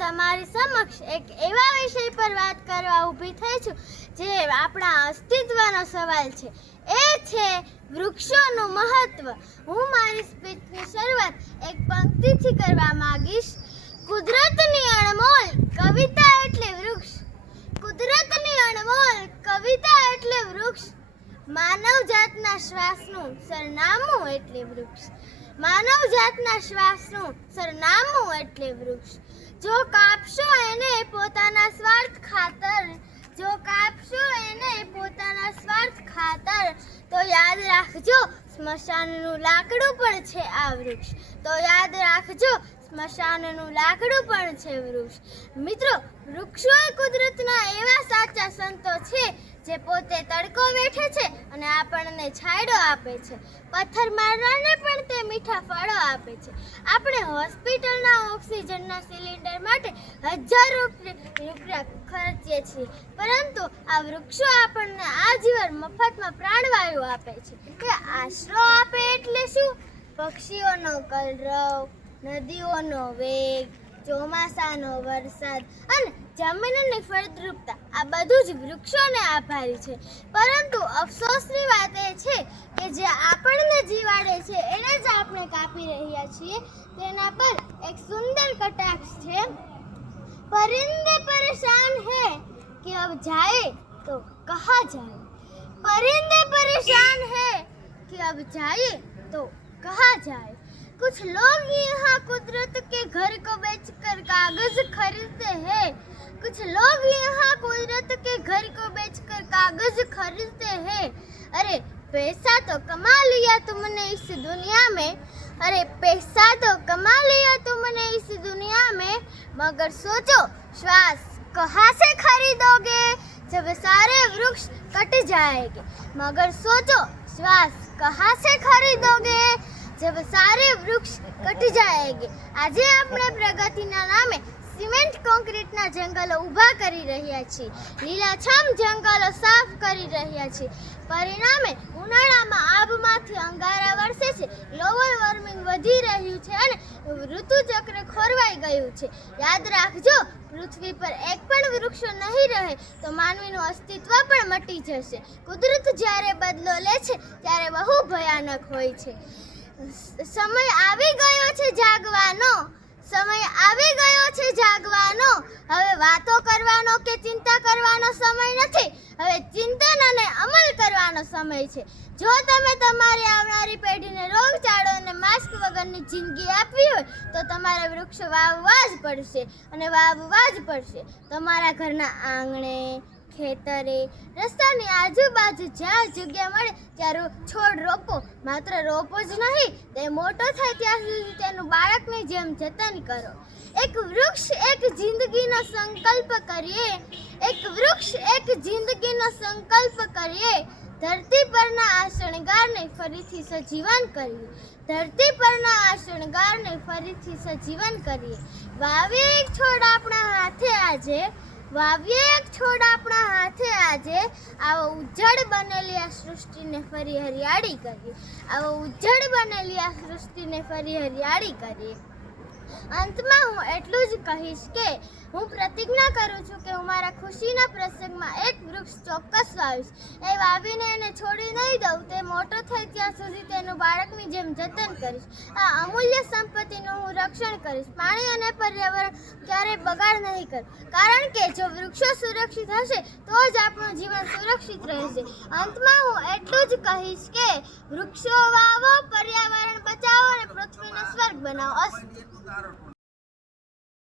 તમારી સમક્ષ એક એવા વિષય પર વાત કરવા ઊભી થઈ છું જે આપણા અસ્તિત્વનો સવાલ છે. એ છે વૃક્ષોનું મહત્વ. હું મારી સ્પીચની શરૂઆત એક પંક્તિથી કરવા માંગીશ. કુદરતની અણમોલ કવિતા એટલે વૃક્ષ. કુદરતની અણમોલ કવિતા એટલે વૃક્ષ. માનવ જાતના શ્વાસનું સરનામું એટલે વૃક્ષ. માનવ જાતના શ્વાસનું સરનામું એટલે વૃક્ષ. જો કાપશો એને પોતાના સ્વાર્થ ખાતર, જો કાપશો એને પોતાના સ્વાર્થ ખાતર, તો યાદ રાખજો સ્મશાનનું લાકડું પણ છે આ વૃક્ષ. તો યાદ રાખજો સ્મશાનનું લાકડું પણ છે વૃક્ષ. મિત્રો, વૃક્ષો એ કુદરતના એવા સાચા સંતો છે જે પોતે તડકો વેઠે છે અને આપણને છાંયડો આપે છે. પથ્થર મારનારને પણ તે મીઠા ફળો આપે છે. આપણે હોસ્પિટલના ઓક્સિજનના સિલિન્ડર માટે હજારો રૂપિયા ખર્ચીએ છીએ, પરંતુ આ વૃક્ષો આપણને આજીવન મફતમાં પ્રાણવાયુ આપે છે. તે આશરો આપે એટલે શું? પક્ષીઓનો કલરવ, નદીઓનો વેગ, ચોમાસાનો વરસાદ અને જમીનની ફળદ્રુપતા, આ બધું જ વૃક્ષોને આભારી છે. પરંતુ અફસોસની વાત એ છે કે જે આપણને જીવાડે છે એને જ આપણે કાપી રહ્યા છીએ. તેના પર એક સુંદર કટાક્ષ છે. પરિંદે પરેશાન હે कि अब जाए तो कहाँ जाए. परिंदे परेशान है कि अब जाए तो कहाँ जाए. कुछ लोग यहाँ कुदरत के घर को बेचकर कागज खरीदते हैं. कुछ लोग यहाँ कुदरत के घर को बेचकर कागज खरीदते हैं. अरे पैसा तो कमा लिया तुमने इस दुनिया में, अरे पैसा तो कमा लिया तुमने इस दुनिया में, मगर सोचो श्वास कहाँ से खरीदोगे जब सारे वृक्ष कट जाएंगे. मगर सोचो श्वास कहाँ से खरीदोगे जब सारे वृक्ष कट जाएंगे. આજે આપણે પ્રગતિના નામે સિમેન્ટ કોન્ક્રીટના જંગલો ઊભા કરી રહ્યા છીએ, લીલાછમ જંગલો સાફ કરી રહ્યા છીએ. પરિણામે ઉનાળામાં આબમાંથી અંગારા વરસે છે, ગ્લોબલ વોર્મિંગ વધી રહ્યું છે અને ઋતુચક્ર ખોરવાઈ ગયું છે. યાદ રાખજો, પૃથ્વી પર એક પણ વૃક્ષો નહીં રહે તો માનવીનું અસ્તિત્વ પણ મટી જશે. કુદરત જ્યારે બદલો લે છે ત્યારે બહુ ભયાનક હોય છે. સમય આવી ગયો છે જાગવાનો, સમય આવી ગયો છે જાગવાનો. હવે વાતો કરવાનો કે ચિંતા કરવાનો સમય નથી, હવે ચિંતન અને અમલ કરવાનો સમય છે. જો તમે તમારી આવનારી પેઢીને રોગચાળો અને માસ્ક વગરની જિંદગી આપવી હોય તો તમારે વૃક્ષો વાવવા જ પડશે અને વાવવા જ પડશે. તમારા ઘરના આંગણે, ખેતરે, રસ્તાની આજુબાજુ જ્યાં જગ્યા મળે ત્યાં છોડ રોપો. માત્ર રોપો જ નહીં, તે મોટો થાય ત્યાં સુધી તેનું બાળકની જેમ જતન કરો. એક વૃક્ષ એક જિંદગીનો સંકલ્પ કરીએ, એક વૃક્ષ એક જિંદગીનો સંકલ્પ કરીએ. ધરતી પરના આ શણગારને ફરીથી સજીવન કરીએ, ધરતી પરના આ શણગારને ફરીથી સજીવન કરીએ. વાવીએ એક છોડ આપણા હાથે આજે, વાવીએ એક છોડ આપણા હાથે આજે. આવો ઉજ્જડ બનેલી આ સૃષ્ટિને ફરી હરિયાળી કરીએ, આવો ઉજ્જડ બનેલી આ સૃષ્ટિને ફરી હરિયાળી કરીએ. અંતમાં હું એટલું જ કહીશ કે હું પ્રતિજ્ઞા કરું છું કે હું મારા ખુશીના પ્રસંગમાં એક વૃક્ષ ચોક્કસ વાવીશ. એ વાવીને એને છોડી નહીં દઉં, તે મોટો થાય ત્યાં સુધી તેનું બાળકની જેમ જતન કરીશ. આ અમૂલ્ય સંપત્તિનું હું રક્ષણ કરીશ. પાણી અને પર્યાવરણ ક્યારેય બગાડ નહીં કરું, કારણ કે જો વૃક્ષો સુરક્ષિત હશે તો જ આપણું જીવન સુરક્ષિત રહેશે. અંતમાં હું એટલું જ કહીશ કે વૃક્ષો વાવો, પર્યાવરણ બચાવો અને પૃથ્વીને સ્વર્ગ બનાવો.